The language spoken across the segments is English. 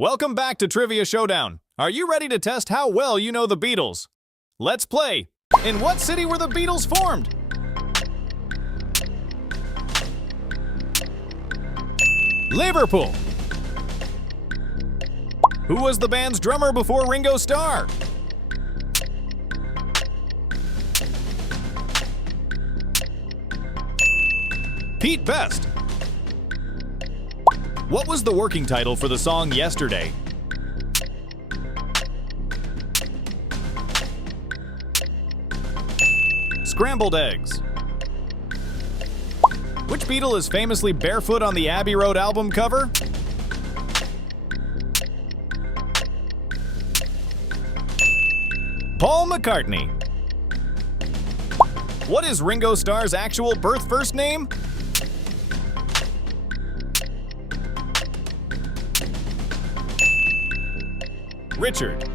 Welcome back to Trivia Showdown. Are you ready to test how well you know the Beatles? Let's play. In what city were the Beatles formed? Liverpool. Who was the band's drummer before Ringo Starr? Pete Best. What was the working title for the song Yesterday? Scrambled Eggs. Which Beatle is famously barefoot on the Abbey Road album cover? Paul McCartney. What is Ringo Starr's actual birth first name? Richard.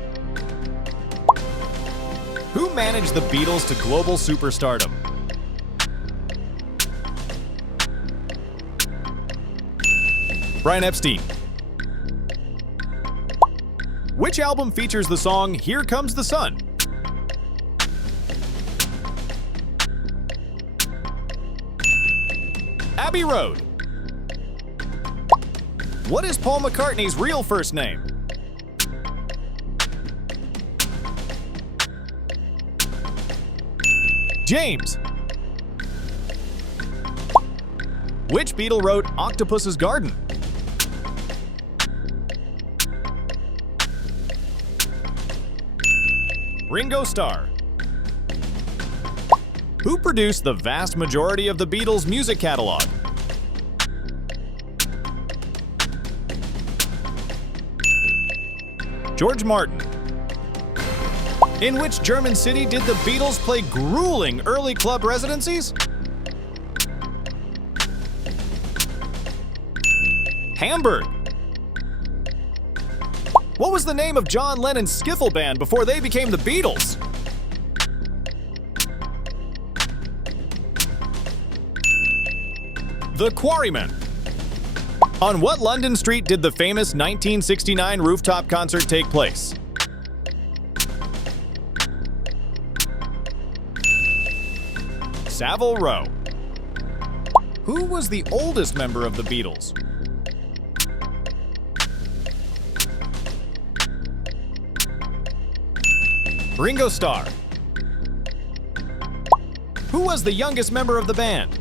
Who managed the Beatles to global superstardom? Brian Epstein. Which album features the song Here Comes the Sun? Abbey Road. What is Paul McCartney's real first name? James. Which Beatle wrote Octopus's Garden? Ringo Starr. Who produced the vast majority of the Beatles' music catalog? George Martin. In which German city did the Beatles play grueling early club residencies? Hamburg. What was the name of John Lennon's skiffle band before they became the Beatles? The Quarrymen. On what London street did the famous 1969 rooftop concert take place? Savile Row. Who was the oldest member of the Beatles? Ringo Starr. Who was the youngest member of the band?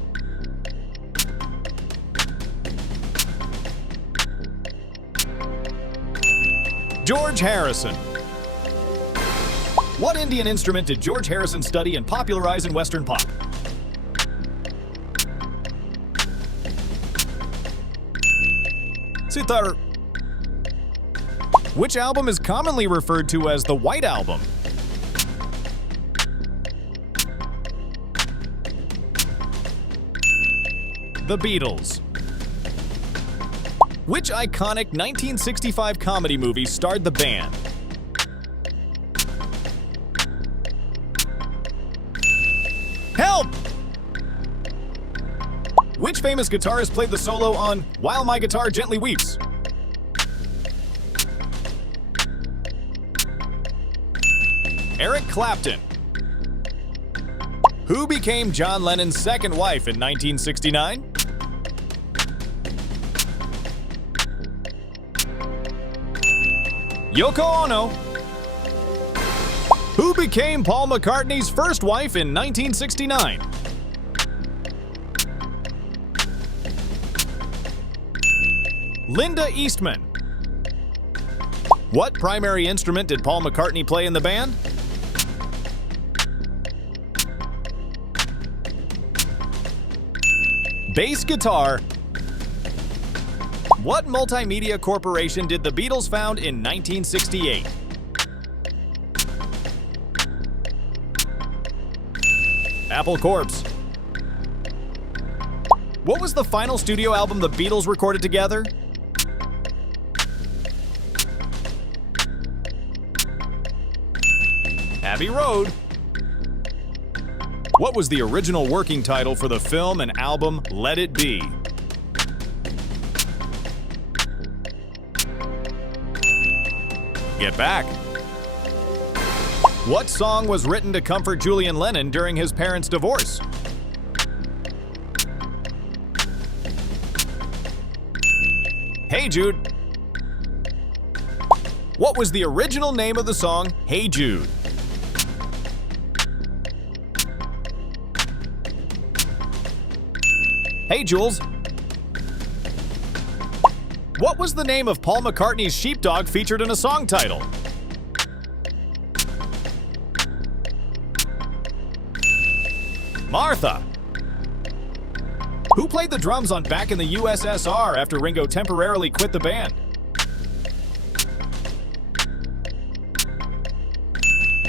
George Harrison. What Indian instrument did George Harrison study and popularize in Western pop? Sitar. Which album is commonly referred to as the White Album? The Beatles. Which iconic 1965 comedy movie starred the band? Help! Which famous guitarist played the solo on While My Guitar Gently Weeps? Eric Clapton. Who became John Lennon's second wife in 1969? Yoko Ono. Who became Paul McCartney's first wife in 1969? Linda Eastman. What primary instrument did Paul McCartney play in the band? Bass guitar. What multimedia corporation did the Beatles found in 1968? Apple Corps. What was the final studio album the Beatles recorded together? Abbey Road. What was the original working title for the film and album Let It Be? get back. What song was written to comfort Julian Lennon during his parents' divorce? Hey Jude. What was the original name of the song Hey Jude? Hey Jules. What was the name of Paul McCartney's sheepdog featured in a song title? Martha. Who played the drums on Back in the USSR after Ringo temporarily quit the band?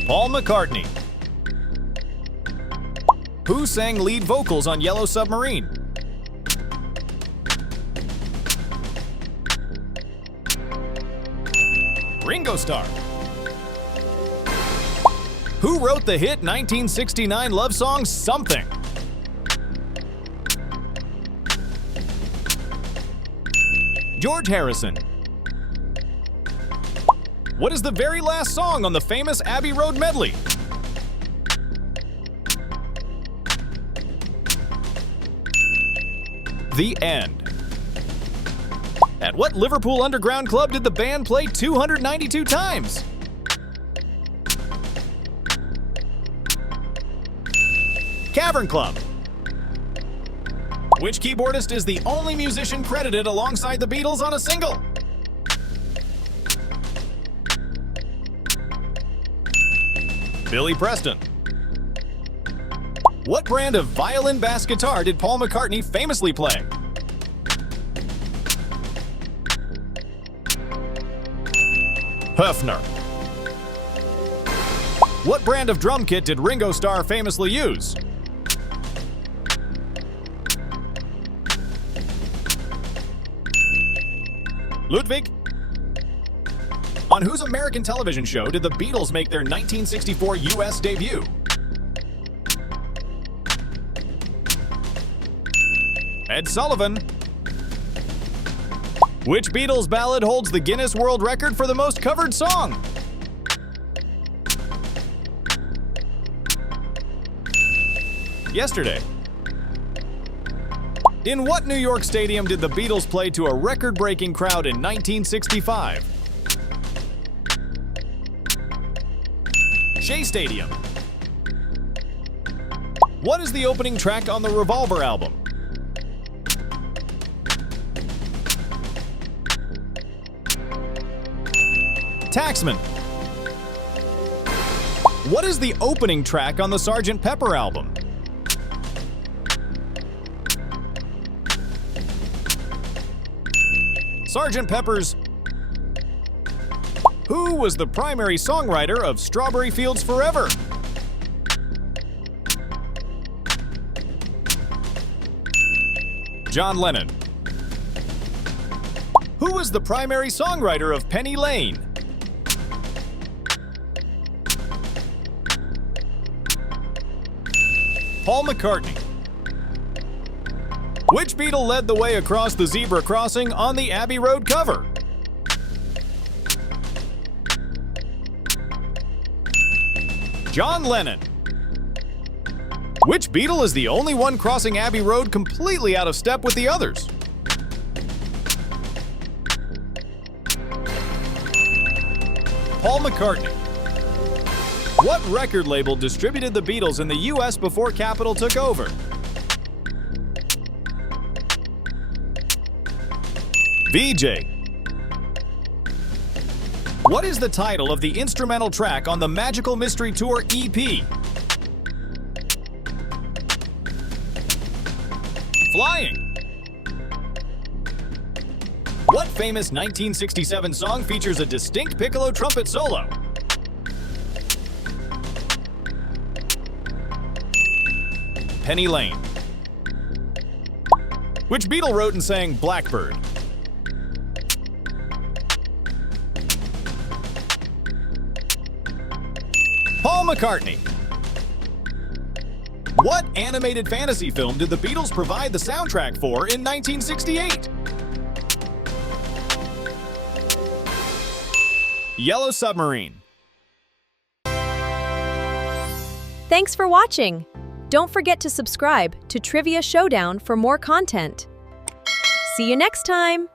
Paul McCartney. Who sang lead vocals on Yellow Submarine? Ringo Starr. Who wrote the hit 1969 love song Something? George Harrison. What is the very last song on the famous Abbey Road medley? The End. At what Liverpool underground club did the band play 292 times? Cavern Club. Which keyboardist is the only musician credited alongside the Beatles on a single? Billy Preston. What brand of violin bass guitar did Paul McCartney famously play? Höfner. What brand of drum kit did Ringo Starr famously use? Ludwig. On whose American television show did the Beatles make their 1964 U.S. debut? Ed Sullivan. Which Beatles ballad holds the Guinness World Record for the most covered song? Yesterday. In what New York stadium did the Beatles play to a record-breaking crowd in 1965? Shea Stadium. What is the opening track on the Revolver album? Taxman. What is the opening track on the Sgt. Pepper album? Sgt. Pepper's. Who was the primary songwriter of Strawberry Fields Forever? John Lennon. Who was the primary songwriter of Penny Lane? Paul McCartney. Which Beatle led the way across the zebra crossing on the Abbey Road cover? John Lennon. Which Beatle is the only one crossing Abbey Road completely out of step with the others? Paul McCartney. What record label distributed the Beatles in the U.S. before Capitol took over? VJ. What is the title of the instrumental track on the Magical Mystery Tour EP? Flying. What famous 1967 song features a distinct piccolo trumpet solo? Penny Lane. Which Beatle wrote and sang Blackbird? Paul McCartney. What animated fantasy film did the Beatles provide the soundtrack for in 1968? Yellow submarine. Thanks for watching! Don't forget to subscribe to Trivia Showdown for more content. See you next time!